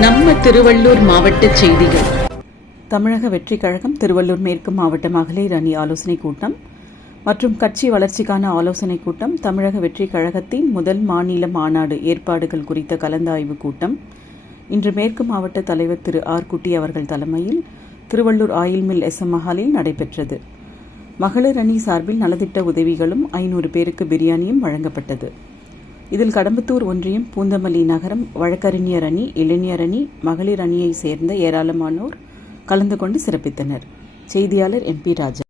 நம்ம திருவள்ளூர் மாவட்ட செய்திகள். தமிழக வெற்றிக் கழகம் திருவள்ளூர் மேற்கு மாவட்ட மகளிர் அணி ஆலோசனைக் கூட்டம் மற்றும் கட்சி வளர்ச்சிக்கான ஆலோசனைக் கூட்டம் தமிழக வெற்றிக் கழகத்தின் முதல் மாநில மாநாடு ஏற்பாடுகள் குறித்த கலந்தாய்வு கூட்டம். இன்று மேற்கு மாவட்ட தலைவர் திரு ஆர் குட்டி அவர்கள் தலைமையில் Tiruvallur oil mill S M மஹாலில் நடைபெற்றது. மகளிர் அணி சார்பில் நலத்திட்ட உதவிகளும் ஐநூறு பேருக்கு பிரியாணியும் வழங்கப்பட்டது. இதில் கடம்பத்தூர் ஒன்றியம் பூந்தமல்லி நகரம் வழக்கறிஞர் அணி இளைஞர் அணி மகளிர் அணியைச் சேர்ந்த ஏராளமானோர் கலந்து கொண்டு சிறப்பித்தனர். செய்தியாளர் எம் பி ராஜா.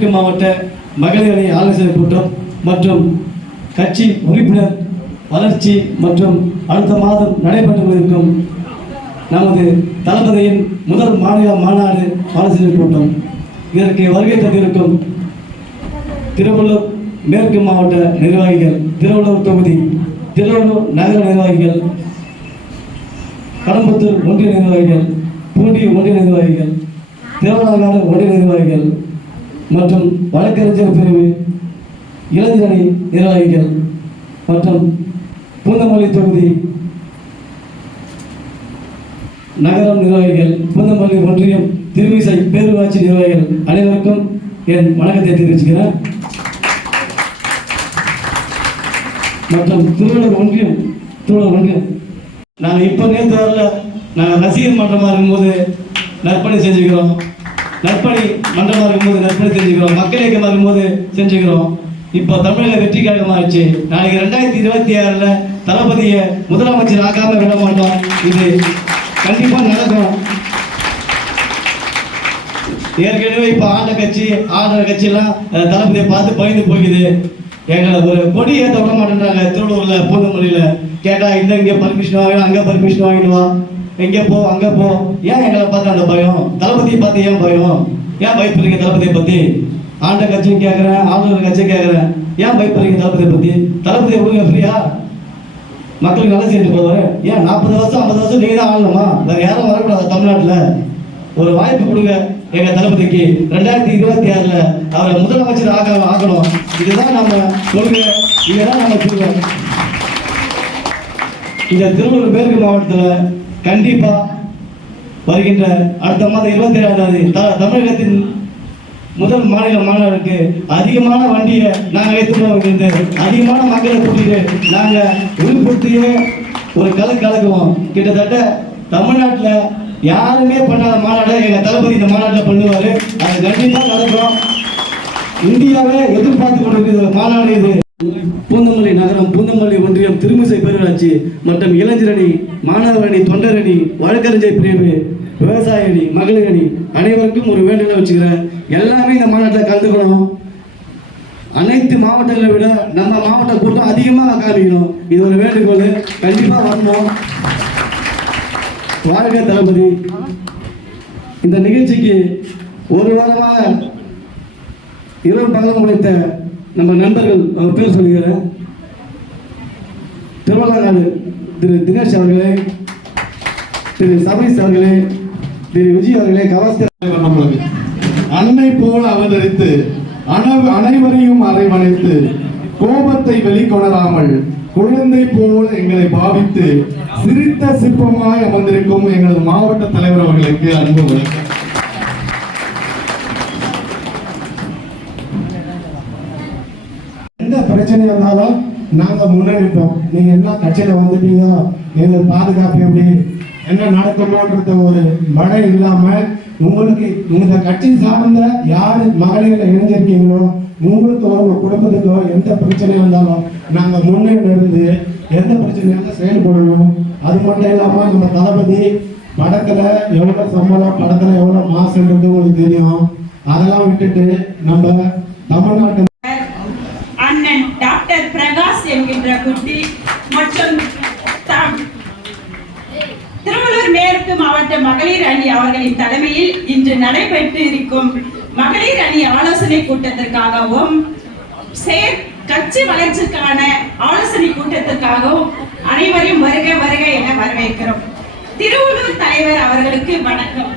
மேற்கு மாவட்ட மகளிர் அணி ஆலோசனை கூட்டம் மற்றும் கட்சி உறுப்பினர் வளர்ச்சி மற்றும் அடுத்த மாதம் நடைபெற்றுவதற்கும் நமது தளபதியின் முதல் மாநில மாநாடு ஆலோசனை கூட்டம். இதற்கு வருகை தந்திருக்கும் திருவள்ளூர் மேற்கு மாவட்ட நிர்வாகிகள் திருவள்ளூர் தொகுதி திருவள்ளூர் நகர நிர்வாகிகள் கடம்பத்தூர் ஒன்றிய நிர்வாகிகள் பூண்டி ஒன்றிய நிர்வாகிகள் திருவண்ணாமலை ஒன்றிய நிர்வாகிகள் மற்றும் வழக்கறிஞர் பிரிவு இளைஞரணி நிர்வாகிகள் மற்றும் பூந்தமல்லி தொகுதி நகரம் நிர்வாகிகள் பூந்தமல்லி ஒன்றியம் திருவிசை பேரூராட்சி நிர்வாகிகள் அனைவருக்கும் என் வணக்கத்தை தெரிவிச்சுக்கிறேன். மற்றும் திருவள்ளூர் ஒன்றியம் திருவள்ளூர் ஒன்றியம். நாங்கள் இப்போ நேற்று வரல நாங்கள் ரசிகர் மன்றமாக இருக்கும்போது நற்பணி செஞ்சுக்கிறோம். நற்பணி மன்றமாக இருக்கும்போது நற்பணி செஞ்சுக்கிறோம் மக்கள் இயக்கமாக இருக்கும்போது செஞ்சுக்கிறோம் இப்போ தமிழக வெற்றி கழகமாகிடுச்சு நாளைக்கு ரெண்டாயிரத்தி இருபத்தி ஆறில் தளபதியை முதலமைச்சர் ஆக்காம விட மாட்டோம். இது கண்டிப்பாக நடக்கும். ஏற்கனவே இப்போ ஆண்ட கட்சி ஆடுற கட்சியெல்லாம் தளபதியை பார்த்து பயந்து போகுது எங்களை ஒரு கொடியை தொட மாட்டேன்றாங்க. திருவள்ளூரில் பூந்தமல்லியில். கேட்டால் இந்த இங்கே பர்மிஷன் வாங்கினா அங்கே பர்மிஷன் வாங்கிடுவான் எங்கே போ அங்கே போ. ஏன் எங்களை பார்த்து அந்த பயம்? தளபதியை பார்த்து ஏன் பயம்? ஏன் பயப்படுறீங்க தளபதியை பற்றி ஆண்ட கட்சியும் கேட்குறேன் ஆளுநர் கட்சியும் கேட்குறேன். ஏன் பயப்படுறீங்க தளபதியை பற்றி தளபதியை விடுங்க ஃப்ரீயா மக்களுக்கு நல்லா செஞ்சு போவார் ஏன் நாற்பது வருஷம் ஐம்பது வருஷம் நீங்க தான் ஆளணுமா? வேற யாரும் வரக்கூடாது தமிழ்நாட்டில். ஒரு வாய்ப்பு கொடுங்க எங்க தளபதிக்கு. ரெண்டாயிரத்தி இருபத்தி ஆறுல அவரை முதலமைச்சர் ஆக ஆகணும். இதுதான் நம்ம கொள்கை. இதுதான் நம்ம கொள்கை இந்த திருவள்ளூர் மேற்கு மாவட்டத்தில் கண்டிப்பா வருகின்ற அடுத்த மாதம் இருபத்தி ஏழாம் த- தமிழகத்தின் முதல் மாநில மாணவருக்கு அதிகமான வண்டியை நாங்கள் எடுத்துட்டு வந்து அதிகமான மக்களை கூட்டிட்டு நாங்கள் விழுப்புரத்தையே ஒரு கலை கலக்குவோம். கிட்டத்தட்ட தமிழ்நாட்டில் யாருமே பண்ணாத மாநாடை எங்கள் தளபதி இந்த மாநாட்டில் பண்ணுவார். அது கண்டிப்பாக நடக்கும். இந்தியாவே எதிர்பார்த்து கொண்டிருக்கிற மாநாடு இது. நகரம் பூந்தமல்லி ஒன்றியம் திருமிசை பேரூராட்சி மற்றும் இளைஞரணி மாணவரணி தொண்டரணி வழக்கறிஞர் பிரிவு விவசாய அணி மகளிர் அணி அனைவருக்கும் ஒரு வேண்டுதலை வச்சுக்கிறேன். எல்லாமே இந்த மாநாட்டில் கலந்துக்கணும். அனைத்து மாவட்டங்களை விட நம்ம மாவட்ட கூட்டம் அதிகமாக காமிக்கணும். இது ஒரு வேண்டுகோள். கண்டிப்பாக வரணும். வாழ்க தளபதி. இந்த நிகழ்ச்சிக்கு ஒரு வாரமாக இரவு பகலும் உழைத்த நம்ம நண்பர்கள் அவர் பேர் சொல்கிறேன் திருவள்ளங்காடு திரு தினேஷ் அவர்களே திரு சபீஷ் அவர்களே திரு விஜய் அவர்களே கவாஸ்கர் நம்மளுக்கு அன்னை போல் அவதரித்து அனைவரையும் அரைவணைத்து கோபத்தை வெளிக்கொணராமல் குழந்தை போல் எங்களை பாவித்து சிரித்த சிற்பமாய் அமர்ந்திருக்கும் எங்களது மாவட்ட தலைவர் அவர்களுக்கு அன்பு வணக்கம். எந்த பிரச்சனை வந்தாலும் நாங்க முன்னாடி நிற்போம். நீங்க என்ன கட்சியில வந்துட்டீங்க. எங்களுக்கு பாதுகாப்பு எப்படி? என்ன நடக்குமோன்றத ஒரு மழை இல்லாம உங்களுக்கு இந்த கட்சி சார்ந்த யார் மகளிர்ல இணைஞ்சிருக்கீங்களோ உங்களுக்கோ உங்க குடும்பத்துக்கோ எந்த பிரச்சனையாக இருந்தாலும் நாங்க முன்னேறது எந்த பிரச்சனையாக செயல்படணும். அது மட்டும் இல்லாம நம்ம தளபதி படத்துல எவ்வளவு சம்பளம் படத்துல எவ்வளவு மாசுன்றது உங்களுக்கு தெரியும். அதெல்லாம் விட்டுட்டு நம்ம தமிழ்நாட்டு என்கின்ற குட்டி மற்றும் திருவள்ளூர் மேற்கு மாவட்ட மகளிர் அணி அவர்களின் தலைமையில் இன்று நடைபெற்று இருக்கும் மகளிர் அணி ஆலோசனை கூட்டத்திற்காகவும் செயற் கட்சி வளர்ச்சிக்கான ஆலோசனை கூட்டத்திற்காகவும் அனைவரையும் வருக வருக என வரவேற்கிறோம். திருவள்ளூர் தலைவர் அவர்களுக்கு வணக்கம்.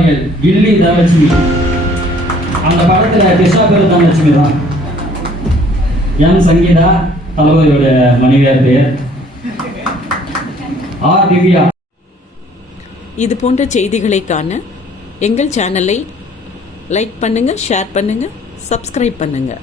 நிர்வாகிகள் கில்லி தனலட்சுமி அந்த படத்துல திஷா பேர் தனலட்சுமி தான். எம் சங்கீதா தளபதியோட மனைவியார் பேர் ஆர் திவ்யா. இது போன்ற செய்திகளை காண எங்கள் சேனலை லைக் பண்ணுங்க ஷேர் பண்ணுங்க சப்ஸ்கிரைப் பண்ணுங்கள்